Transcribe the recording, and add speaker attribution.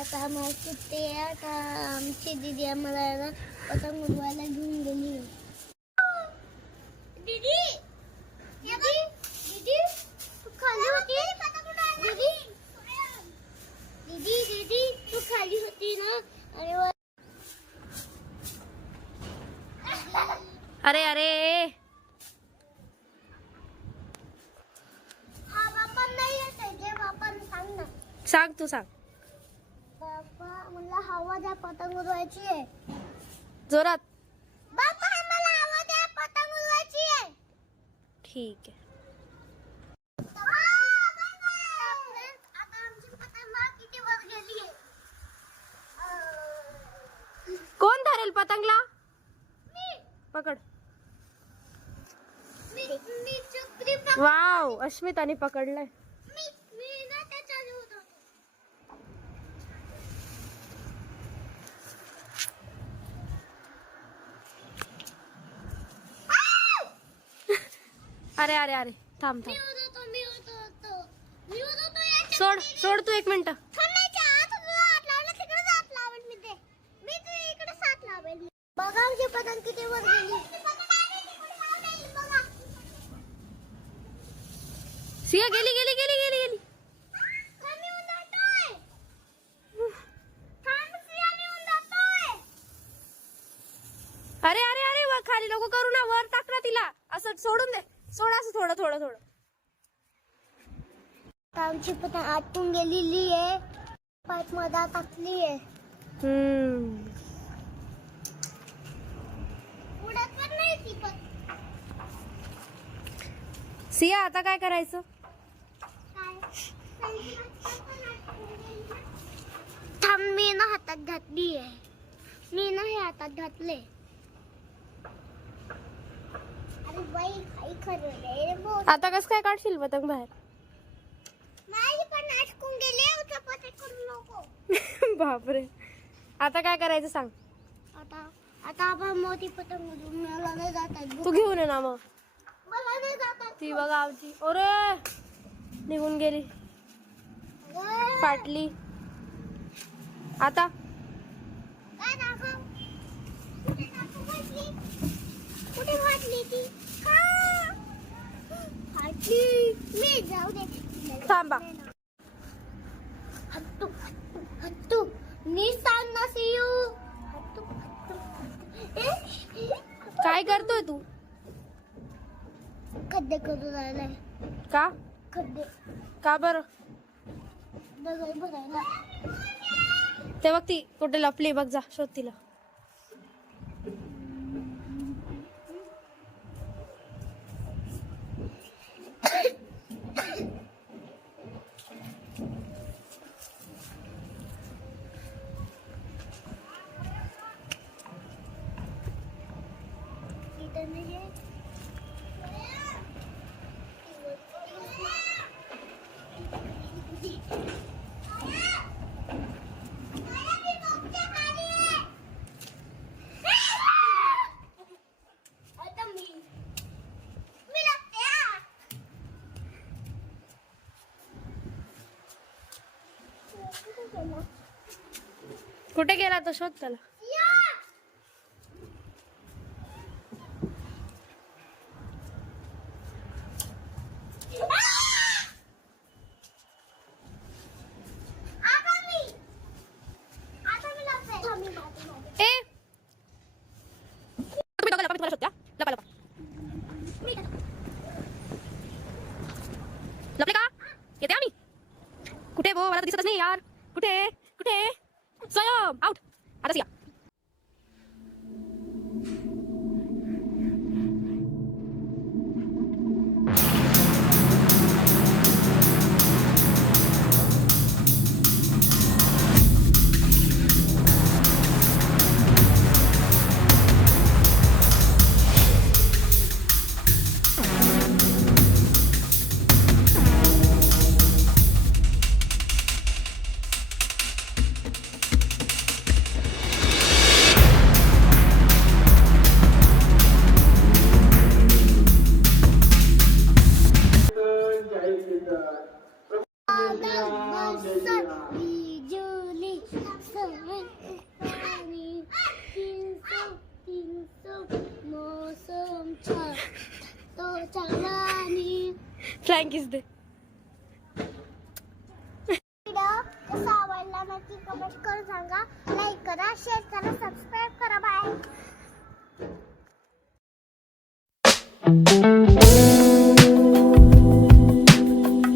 Speaker 1: आता मग सुट्टी आहे. आता आमची दीदी आम्हाला ना पतंग उडवायला घेऊन गेली दीदी दीदी दीदी तू खाली होती दीदी दीदी दीदी तू खाली होती ना अरे वा.
Speaker 2: अरे अरे
Speaker 1: हा बाप्पा नाही येत आहे जे बाप्पा सांग ना
Speaker 2: सांग तू सांग.
Speaker 1: बाप्पा मला हवा द्या पतंग उडवायची आहे.
Speaker 2: जोरात.
Speaker 1: बाप्पा मला हवा द्या पतंग उडवायची आहे.
Speaker 2: ठीक आहे. कोण धरेल पतंगला? पकड. वाव अश्मिताने पकडलंय
Speaker 1: मी मी ना त्याच्यात होतो
Speaker 2: अरे अरे अरे थांब थांब. सोड सोड तू एक मिनिट.
Speaker 1: बघा आमची पतंग किती वर गेली.
Speaker 2: सिया गेली गेली गेली गेली गेली. अरे अरे अरे वर खाली नको करू ना वर टाक ना तिला. असं सोडून दे. सोड असं थोडं थोडं थोडं.
Speaker 1: आता आमची पतंग आटून गेलेली आहे. पाईपमध्ये टाकली आहे.
Speaker 2: हम्म.
Speaker 1: उडत पण नाही ती पण
Speaker 2: सिया आता काय करायचं?
Speaker 1: थांब मी ना हातात घातली आहे. मी ना हे हातात घातले
Speaker 2: आता कसं काय काढशील पतंग बाहेर? बापरे. आता काय करायचं सांग.
Speaker 1: आता आता आपण मोठी पतंग
Speaker 2: तू घेऊन ये ना मग. ती बघा आमची. अरे निघून गेली. फाटली. आता?
Speaker 1: कुठे फाटली ती?
Speaker 2: थांबा.
Speaker 1: हत्तू हत्तू हत्तू मी सांग
Speaker 2: काय करतोय तू?
Speaker 1: खड्डे करू राहिलाय.
Speaker 2: का?
Speaker 1: खड्डे.
Speaker 2: का बरं?
Speaker 1: दगड भरायला
Speaker 2: ते बघ ती कुठे लपली बघ जा शोध तिला
Speaker 1: इथं नाही आहे. आता मी मी लागते हा. कुठे गेला?
Speaker 2: कुठे गेला तो शोध त्याला
Speaker 1: या. आता मी आता मी लागते थांब, मी मारते, मारते.
Speaker 2: ए तुम्ही दोघं लपा, मी तुम्हाला शोधते, कुठे गेला तो
Speaker 1: शोध त्याला?
Speaker 2: लपले का? येते आम्ही. कुठे भो? मला दिसतच नाही यार. कुठे कुठे स्वयं आउट आता सिया
Speaker 1: तो चांगला
Speaker 2: फ्लँक इज दे
Speaker 1: कसा आवडला नक्की कमेंट करून सांगा. लाईक करा शेअर करा सबस्क्राईब करा. बाय